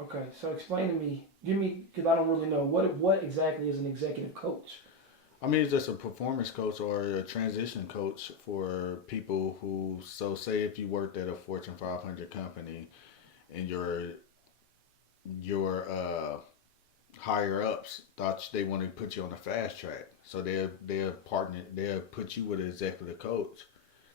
Okay, so explain to me, give me, because I don't really know what exactly is an executive coach. I mean, it's just a performance coach or a transition coach for people who. So, say if you worked at a Fortune 500 company and your higher ups thought they wanted to put you on a fast track, so they'll put you with an executive coach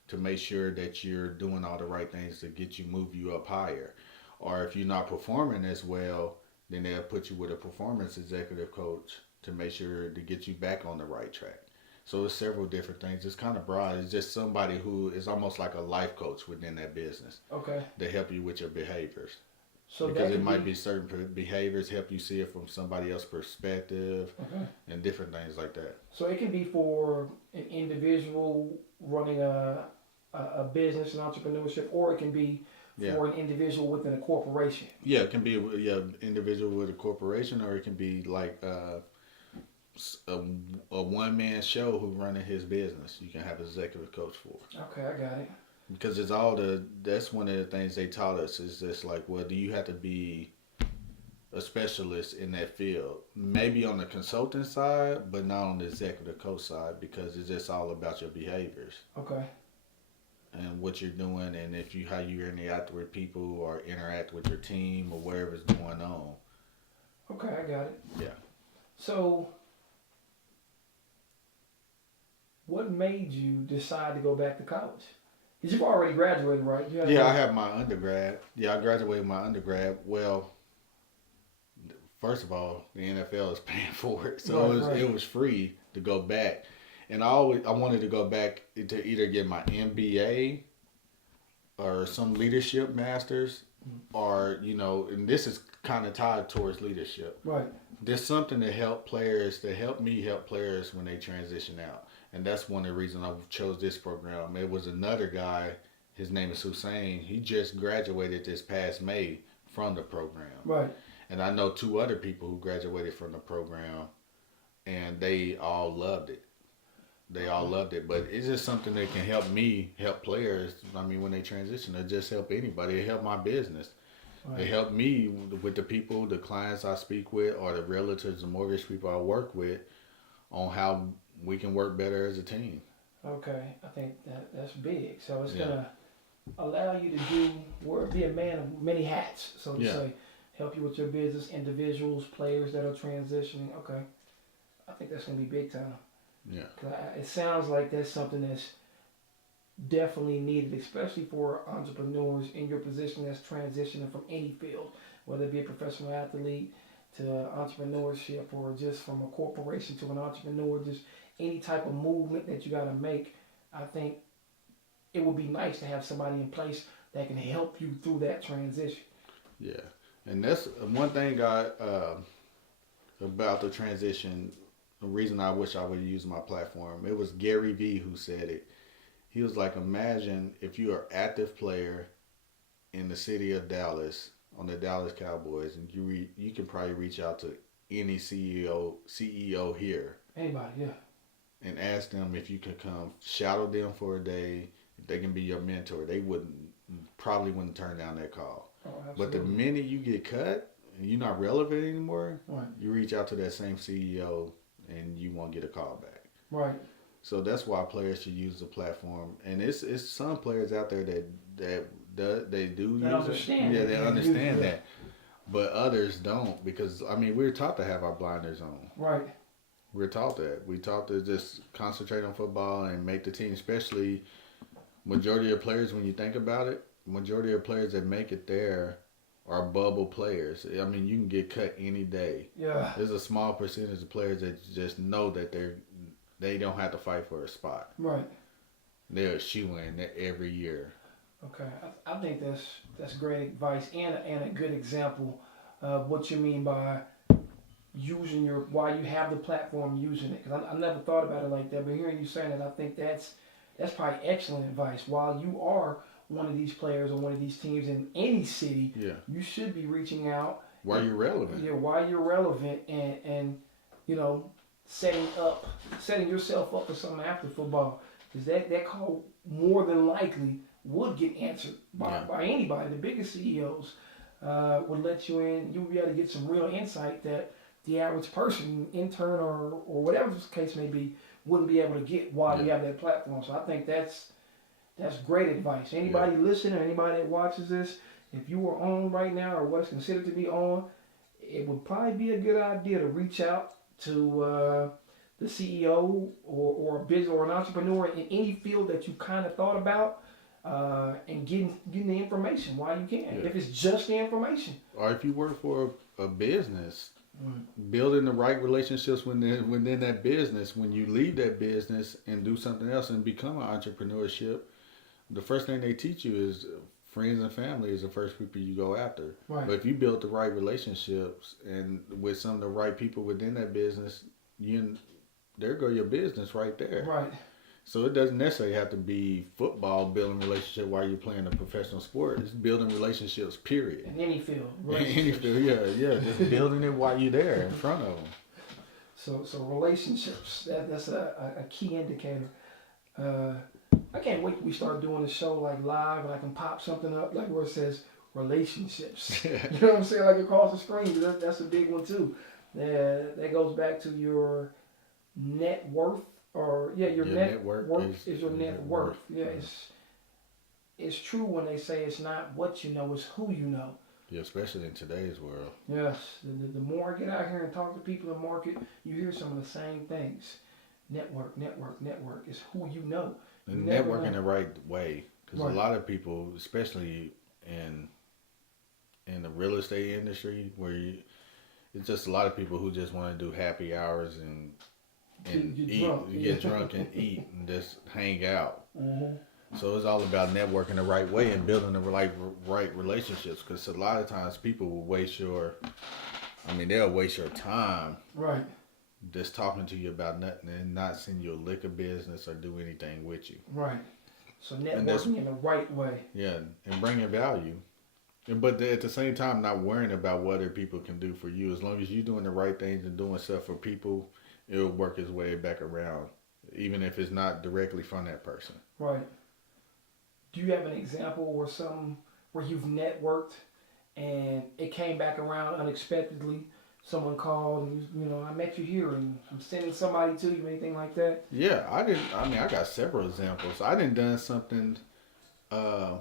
to make sure that you're doing all the right things to get you move you up higher. Or if you're not performing as well, then they'll put you with a performance executive coach to make sure to get you back on the right track. So it's several different things. It's kind of broad. It's just somebody who is almost like a life coach within that business Okay, to help you with your behaviors. so Because that it could might be, be certain behaviors help you see it from somebody else's perspective okay, and different things like that. so it can be for an individual running a business, an entrepreneurship, or it can be Yeah. for an individual within a corporation. Yeah, it can be individual with a corporation, or it can be like a, a one man show who running his business. You can have an executive coach for Okay, I got it. because it's all the. That's one of the things they taught us is just like, well, do you have to be a specialist in that field? Maybe on the consulting side, but not on the executive coach side because it's just all about your behaviors Okay, and what you're doing, and if you how you interact with people or interact with your team or whatever's going on. okay, I got it. Yeah. So, what made you decide to go back to college? Because you've already graduated, right? You had Yeah, I to, have my undergrad. Yeah, I graduated my undergrad. Well, first of all, the NFL is paying for it, so right, right, it was free to go back. And I wanted to go back to either get my MBA or some leadership masters, or and this is kind of tied towards leadership. right. There's something to help players, to help me help players when they transition out. And that's one of the reasons I chose this program. It was another guy, his name is Hussein. He just graduated this past May from the program. Right. And I know two other people who graduated from the program and they all loved it. They all loved it. But it's just something that can help me help players. I mean, when they transition, it just help anybody. It help my business. It Right. helped me with the people, the clients I speak with, or the relatives, the mortgage people I work with, on how we can work better as a team. Okay. I think that's big. So it's Yeah, gonna allow you to do work, be a man of many hats, so to yeah, say. Help you with your business, individuals, players that are transitioning. Okay. I think that's gonna be big time. yeah, 'Cause it sounds like that's something that's definitely needed, especially for entrepreneurs in your position that's transitioning from any field, whether it be a professional athlete to entrepreneurship or just from a corporation to an entrepreneur, just any type of movement that you got to make. I think it would be nice to have somebody in place that can help you through that transition. yeah. And that's one thing I about the transition. The reason I wish I would use my platform. It was Gary Vee who said it. He was like, imagine if you're an active player in the city of Dallas on the Dallas Cowboys, and you can probably reach out to any CEO here Anybody, yeah. and ask them if you can come shadow them for a day. If they can be your mentor, they probably wouldn't turn down that call. Oh, But the absolutely. minute you get cut and you're not relevant anymore, Right, you reach out to that same CEO and you won't get a call back. right. So that's why players should use the platform. And it's some players out there they do They use it. understand Yeah, it. they They use understand it. that. But others don't because I mean we're taught to have our blinders on. Right, We're taught that. We taught to just concentrate on football and make the team, especially majority of players when you think about it, majority of players that make it there are bubble players. I mean, you can get cut any day. yeah. There's a small percentage of players that just know that they don't have to fight for a spot. Right. They're shooing every year. Okay, I think that's great advice and a good example of what you mean by using why you have the platform, using it. Because I never thought about it like that, but hearing you saying it, I think that's probably excellent advice. While you are one of these players or one of these teams in any city, Yeah. you should be reaching out. While you're relevant. Yeah, while you're relevant and you know setting yourself up for something after football, because that call more than likely would get answered by, Yeah. by anybody, the biggest CEOs. would let you in. You'll be able to get some real insight that the average person, intern or whatever the case may be, wouldn't be able to get while you have that platform. So I think that's great advice. Anybody listening, anybody that watches this, if you are on right now or what's considered to be on, it would probably be a good idea to reach out to the CEO or a business or an entrepreneur in any field that you kind of thought about, and getting the information while you can. If it's just the information, or if you work for a business, building the right relationships within that business. When you leave that business and do something else and become an entrepreneurship, the first thing they teach you is friends and family is the first people you go after. Right. But if you build the right relationships and with some of the right people within that business, there go your business right there. Right. So it doesn't necessarily have to be football building relationship while you're playing a professional sport. It's building relationships, period. In any field. In any field, yeah. Just building it while you're there in front of them. So relationships, that's a key indicator. I can't wait till we start doing the show like live and I can pop something up like where it says relationships. You know what I'm saying? Like across the screen. That's a big one too. That goes back to your net worth. Or your net worth is your net worth. Yeah, it's true when they say it's not what you know, it's who you know. Yeah, especially in today's world. Yes, the more I get out here and talk to people in the market, you hear some of the same things. Network. It's who you know. And network in the right way, because a lot of people, especially in the real estate industry, it's just a lot of people who just want to do happy hours and get drunk and eat and just hang out. Mm-hmm. So it's all about networking the right way and building the right relationships, because a lot of times people will they'll waste your time. Right. Just talking to you about nothing and not send you a lick of business or do anything with you. Right. So networking in the right way. Yeah, and bringing value. But at the same time, not worrying about what other people can do for you. As long as you're doing the right things and doing stuff for people, it'll work its way back around, even if it's not directly from that person. Right. Do you have an example or something where you've networked and it came back around unexpectedly? Someone called and, I met you here and I'm sending somebody to you, anything like that? Yeah, I got several examples. I done something, I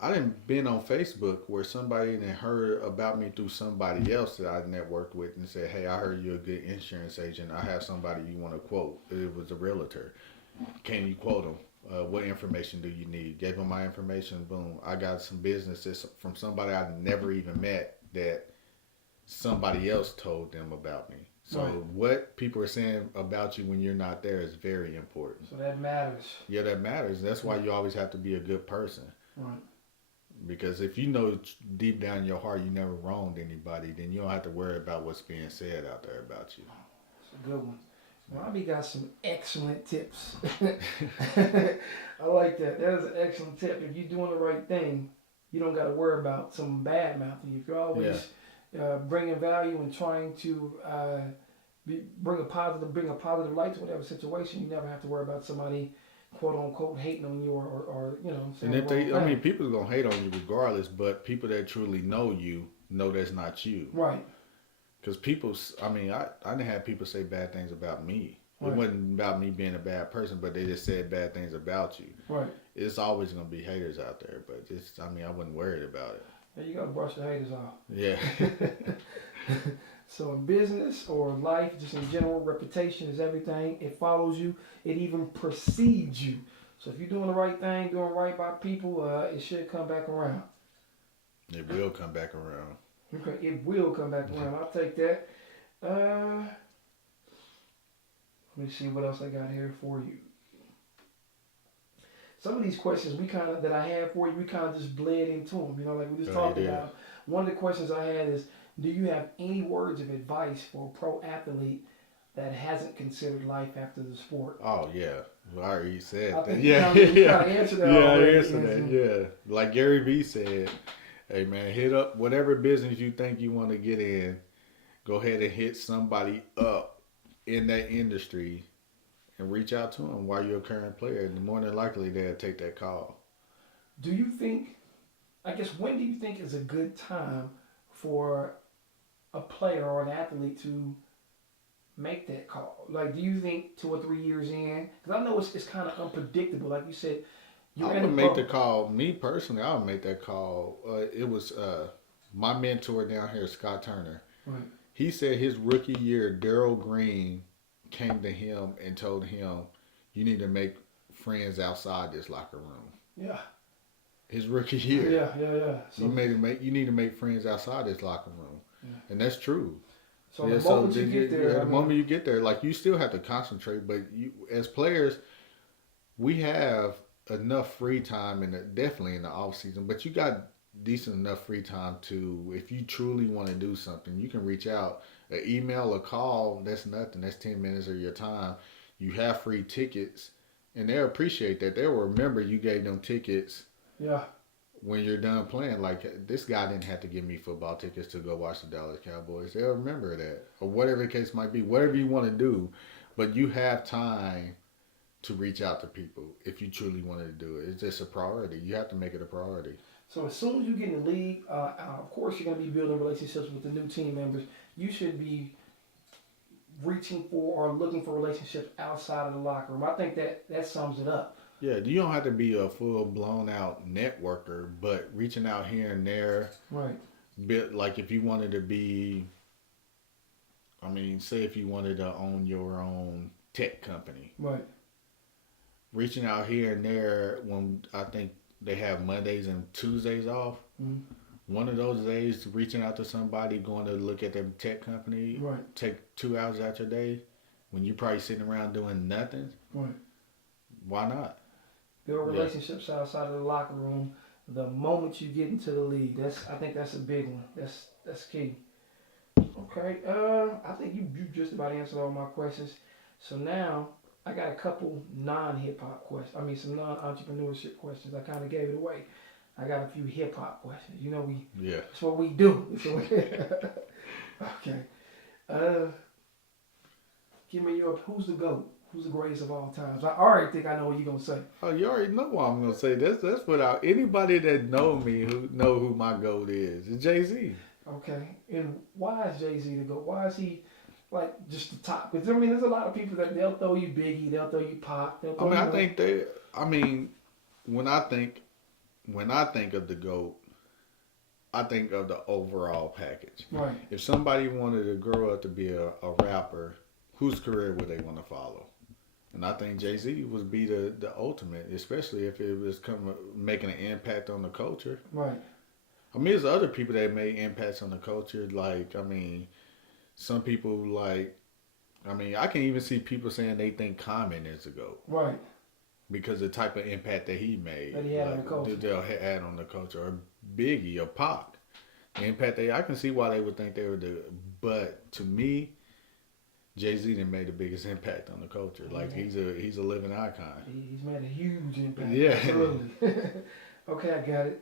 done been on Facebook where somebody had heard about me through somebody else that I networked with and said, hey, I heard you're a good insurance agent. I have somebody you want to quote. It was a realtor. Can you quote them? What information do you need? Gave them my information. Boom. I got some businesses from somebody I've never even met that somebody else told them about me. So what people are saying about you when you're not there is very important. So that matters. Yeah, that matters. That's why you always have to be a good person. Right. Because if you know deep down in your heart you never wronged anybody, then you don't have to worry about what's being said out there about you. That's a good one. Robbie got some excellent tips. I like that. That is an excellent tip. If you're doing the right thing, you don't got to worry about some bad mouthing. If you're always bringing value and trying to bring a positive light to whatever situation, you never have to worry about somebody quote unquote hating on you or saying. And if people are gonna hate on you regardless, but people that truly know you know that's not you. Right. Because people, I didn't have people say bad things about me. Right. It wasn't about me being a bad person, but they just said bad things about you. Right. It's always gonna be haters out there, but I wasn't worried about it. Yeah, you gotta brush the haters off. Yeah. So in business or life, just in general, reputation is everything. It follows you. It even precedes you. So if you're doing the right thing, doing right by people, it should come back around. It will come back around. Okay, it will come back around. I'll take that. Let me see what else I got here for you. Some of these questions that I have for you, we kind of just bled into them. Like we just talked about. One of the questions I had is, do you have any words of advice for a pro athlete that hasn't considered life after the sport? Oh, yeah. Well, I already said that. You kind of answered that already. I answered that, yeah. Like Gary Vee said, hey, man, hit up whatever business you think you want to get in. Go ahead and hit somebody up in that industry and reach out to them while you're a current player. And more than likely, they'll take that call. Do you think I guess when do you think is a good time for a player or an athlete to make that call? Like, do you think 2 or 3 years in? Because I know it's kind of unpredictable. Like you said, I you're in a would make the bubble. call. Me personally, I would make that call. It was my mentor down here, Scott Turner. Right. He said his rookie year, Daryl Green came to him and told him, "You need to make friends outside this locker room." Yeah. His rookie year, Yeah. you made to make. You need to make friends outside this locker room, Yeah. and that's true. So Yeah. the So moment you get yeah, there, I the mean, moment you get there, like you still have to concentrate, but you as players, we have enough free time definitely in the off season, but you got decent enough free time to if you truly want to do something, you can reach out, an email, a call. That's nothing. That's 10 minutes of your time. You have free tickets, and they'll appreciate that. They'll remember you gave them tickets yeah. when you're done playing. Like this guy didn't have to give me football tickets to go watch the Dallas Cowboys. They'll remember that, or whatever the case might be, whatever you want to do, but you have time to reach out to people if you truly wanted to do it. It's just a priority. You have to make it a priority. So as soon as you get in the league, of course you're going to be building relationships with the new team members. You should be reaching for or looking for relationships outside of the locker room. I think that sums it up. Yeah, you don't have to be a full blown out networker, but reaching out here and there. Right. Like if you wanted to be, I mean, say if you wanted to own your own tech company, Right. reaching out here and there when I think they have Mondays and Tuesdays off. Mm-hmm. One of those days, reaching out to somebody, going to look at their tech company, Right. take 2 hours out your day when you're probably sitting around doing nothing. Right. Why not? Build relationships outside of the locker room. The moment you get into the league, I think that's a big one. That's key. Okay. I think you just about answered all my questions. So now I got a couple non-hip hop questions. I mean, some non-entrepreneurship questions. I kind of gave it away. I got a few hip hop questions. You know, Yeah. that's what we do. Okay. Give me who's the GOAT? Who's the greatest of all times? I already think I know what you're gonna say. Oh, you already know what I'm gonna say. That's without anybody that know me who know who my GOAT is. It's Jay-Z. Okay. And why is Jay-Z the GOAT? Why is he like just the top? Because I mean, there's a lot of people that they'll throw you Biggie, they'll throw you Pop. They'll throw I think they. I mean, when I think of the GOAT, I think of the overall package. Right. If somebody wanted to grow up to be a rapper, whose career would they want to follow? And I think Jay-Z would be the ultimate, especially if it was making an impact on the culture. Right. I mean, there's other people that made impacts on the culture. Like, I mean, some people like, I mean, I can even see people saying they think Common is a GOAT. Right. Because the type of impact that he made. That he had on the culture. That they'll had on the culture. Or Biggie or Pac. The impact I can see why they would think they were but to me, Jay-Z done made the biggest impact on the culture. Like he's a living icon. He's made a huge impact. Yeah. Absolutely. Okay, I got it.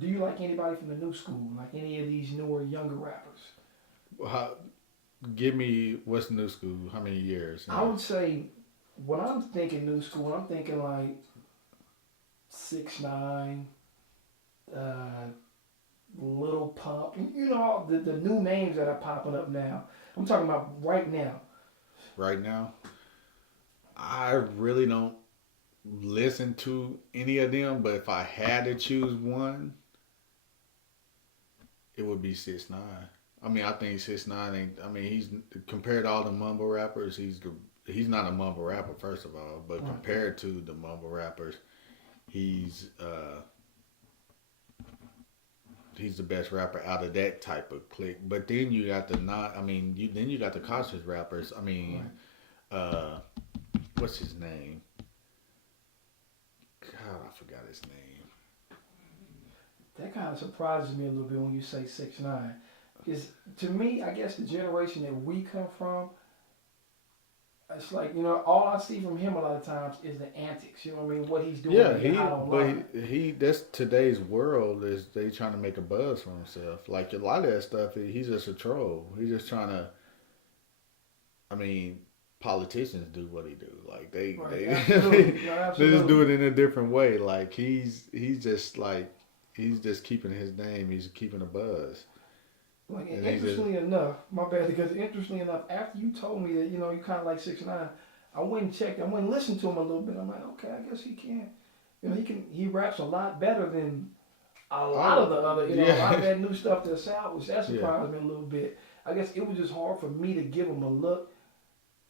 Do you like anybody from the new school? Like any of these newer, younger rappers? Give me what's new school? How many years? I would say when I'm thinking new school, I'm thinking like 6ix9ine, Little Pump. You know the new names that are popping up now. I'm talking about right now. Right now, I really don't listen to any of them, but if I had to choose one, it would be 6ix9ine. I mean, I think 6ix9ine ain't. I mean, he's compared to all the mumble rappers, he's not a mumble rapper first of all, but compared to the mumble rappers, he's the best rapper out of that type of clique. But then you got then you got the conscious rappers. I mean, what's his name? God, I forgot his name. That kind of surprises me a little bit when you say 6ix9ine. Because to me, I guess the generation that we come from, it's like, you know, all I see from him a lot of times is the antics. You know what I mean? What he's doing. Yeah, that's today's world is they trying to make a buzz for himself. Like a lot of that stuff, he's just a troll. He's just trying to. I mean, politicians do what he do. Like absolutely. they just do it in a different way. Like he's just like he's just keeping his name. He's keeping a buzz. Like, And interestingly enough, my bad, because interestingly enough, after you told me that, you know, you kind of like 6ix9ine, I went and checked, I went and listened to him a little bit. I'm like, okay, I guess he can. You know, he raps a lot better than a lot of the other, you know, a lot of that new stuff that's out, which that surprised me a little bit. I guess it was just hard for me to give him a look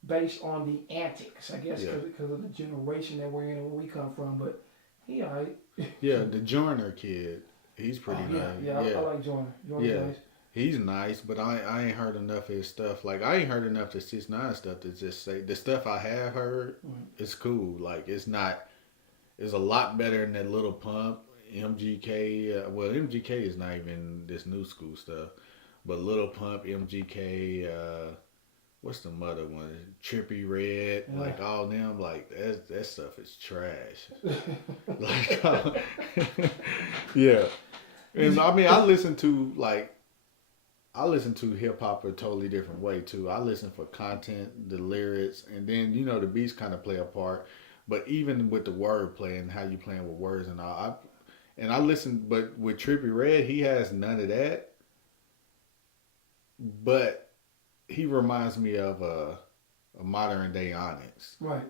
based on the antics, I guess, because of the generation that we're in and where we come from. But he all right. Yeah, the Joyner kid, he's pretty nice. I like Joyner. Joyner's nice. He's nice, but I ain't heard enough of his stuff. Like, I ain't heard enough of 6ix9ine stuff to just say the stuff I have heard. It's cool. Like, it's a lot better than that Little Pump, MGK. Well, MGK is not even this new school stuff, but Little Pump, MGK. What's the mother one? Trippy Red, like all them, like that stuff is trash. Like, yeah. And I mean, I listen to hip hop a totally different way too. I listen for content, the lyrics, and then the beats kind of play a part. But even with the wordplay and how you playing with words and all, I listen. But with Trippy Red, he has none of that. But he reminds me of a modern day Onyx, right?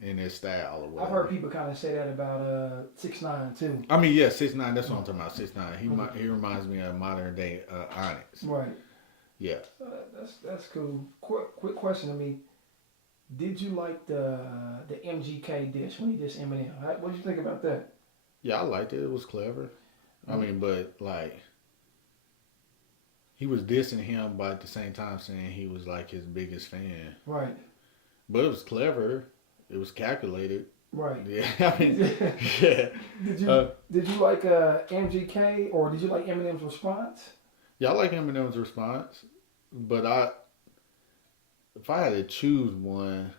In his style or whatever. I've heard people kind of say that about 6ix9ine too. I mean, yeah, 6ix9ine. That's what I'm talking about. 6ix9ine. He reminds me of modern day Onyx. Right. Yeah. That's cool. Quick question to me. Did you like the MGK dish when he dissed Eminem? What did you think about that? Yeah, I liked it. It was clever. I mean, but like, he was dissing him, but at the same time saying he was like his biggest fan. Right. But it was clever. It was calculated. Right. Yeah. I mean, yeah. Did you like MGK or did you like Eminem's response? Yeah, I like Eminem's response, but if I had to choose one,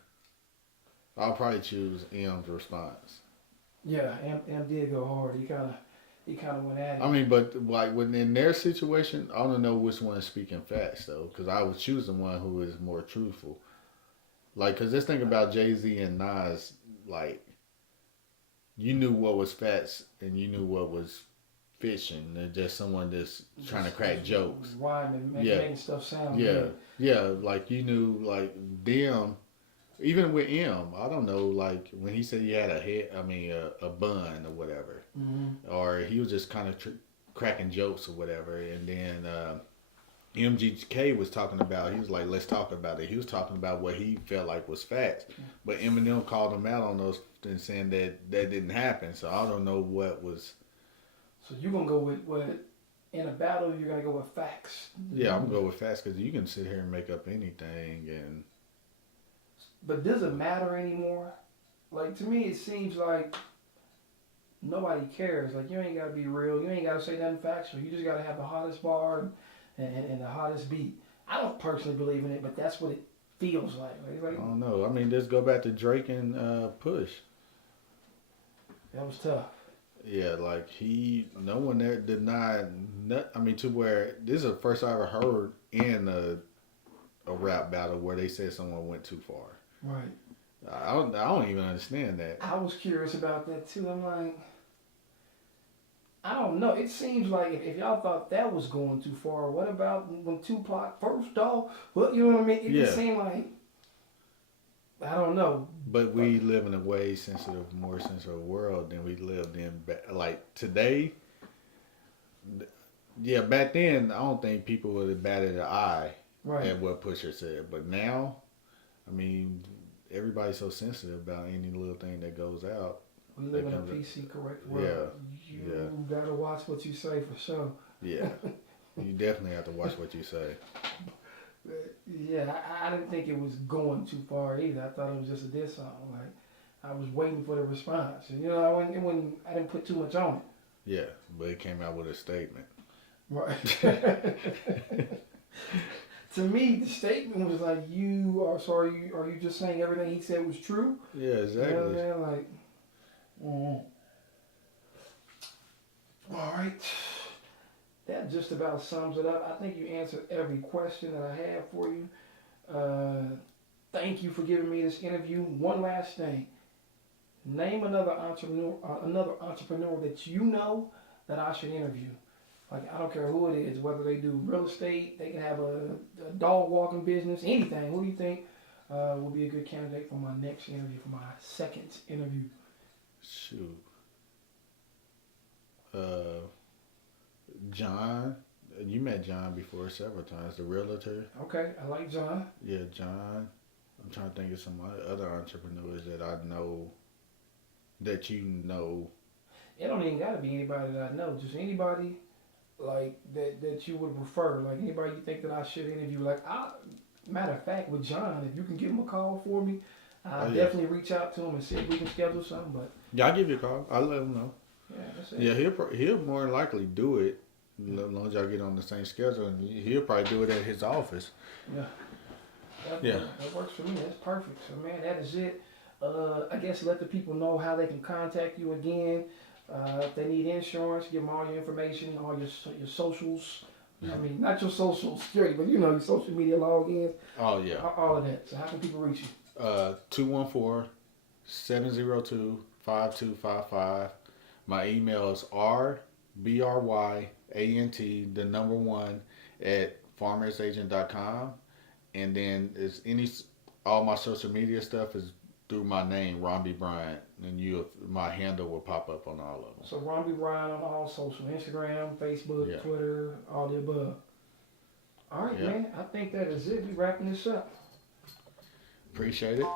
I'll probably choose M's response. Yeah, M did go hard. He kind of went at it. I mean, but like in their situation, I don't know which one is speaking facts though, because I would choose the one who is more truthful. Like, cause this thing about Jay-Z and Nas, like, you knew what was facts and you knew what was fiction. They're just someone just trying to crack jokes, rhyming, making stuff sound good. Yeah. Like you knew, like them. Even with M, I don't know, like when he said he had a bun or whatever, or he was just kind of cracking jokes or whatever, and then MGK was talking about, he was like, let's talk about it. He was talking about what he felt like was facts, but Eminem called him out on those and saying that didn't happen. So I don't know what was. So you're gonna go with what in a battle? You're gonna go with facts. Yeah, I'm gonna go with facts because you can sit here and make up anything and. But does it matter anymore? Like, to me, it seems like nobody cares. Like, you ain't got to be real. You ain't got to say nothing factual. You just got to have the hottest bar and the hottest beat. I don't personally believe in it, but that's what it feels like. Like, I don't know. I mean, just go back to Drake and Push. That was tough. Yeah, like no one there denied. To where this is the first I ever heard in a rap battle where they said someone went too far. Right. I don't even understand that. I was curious about that too. I'm like, I don't know. It seems like if y'all thought that was going too far, what about when Tupac first off? Well, you know what I mean? It just seemed like, I don't know. But we live in a way more sensitive world than we lived in. Like today, yeah, back then, I don't think people would have batted an eye at what Pusha said. But now, I mean, everybody's so sensitive about any little thing that goes out. We live in a PC correct world. You gotta watch what you say for sure. Yeah, you definitely have to watch what you say. Yeah, I didn't think it was going too far either. I thought it was just a diss song. Like, I was waiting for the response. And, you know, I didn't put too much on it. Yeah, but it came out with a statement. Right. To me, the statement was like, are you just saying everything he said was true? Yeah, exactly. You know what I'm saying? Like, all right. That just about sums it up. I think you answered every question that I have for you. Thank you for giving me this interview. One last thing. Name another entrepreneur that you know that I should interview? Like, I don't care who it is, whether they do real estate, they can have a dog walking business, anything. Who do you think will be a good candidate for my next interview, for my second interview? Shoot. John. You met John before several times, the realtor. Okay, I like John. Yeah, John. I'm trying to think of some other entrepreneurs that I know, that you know. It don't even got to be anybody that I know, just anybody like that you would refer, like anybody you think that I should interview. Like, matter of fact, with John, if you can give him a call for me, I'll definitely reach out to him and see if we can schedule something. But yeah, I'll give you a call. I'll let him know. yeah, that's it. Yeah, he'll more than likely do it as long as y'all get on the same schedule, and he'll probably do it at his office. Yeah. That works for me. That's perfect. So, man, that is it. I guess let the people know how they can contact you again. If they need insurance, give them all your information, all your socials. I mean, not your social security, but your social media logins. Oh, yeah. All of that. So how can people reach you? 214-702-5255. My email is rbryant1 @farmersagent.com. And then all my social media stuff is through my name, Romby Bryant, and my handle will pop up on all of them. So Romby Bryant on all social, Instagram, Facebook, Twitter, all the above. All right, man. I think that is it. We wrapping this up. Appreciate it.